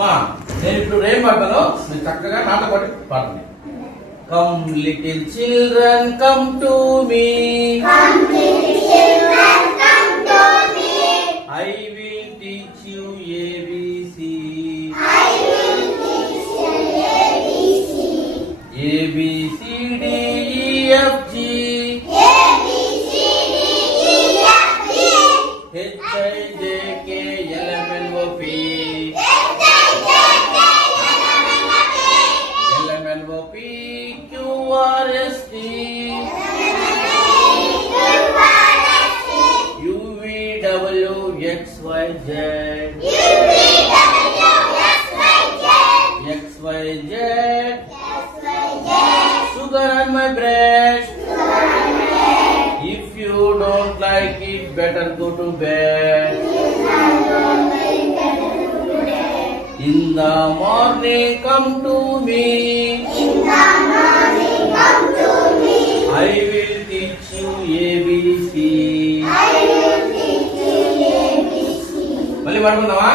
మా నేను ఇప్పుడు ఏం పాడతాను మీరు చక్కగా నాతో పాటు పాడండి. Come little children, come to me. Come little children, come to me. I will teach you ABC. I will teach you ABC. A B C D E F G. A B C D E F G. H I J K L M N O P. H I J K L M N O P. L M N O P Q R S T. U V W X Y Z. X Y Z. Sugar on my breast. If you don't like it, better go to bed. In the morning, come to me. I will teach you ABC. మళ్ళీ పడుకుందామా?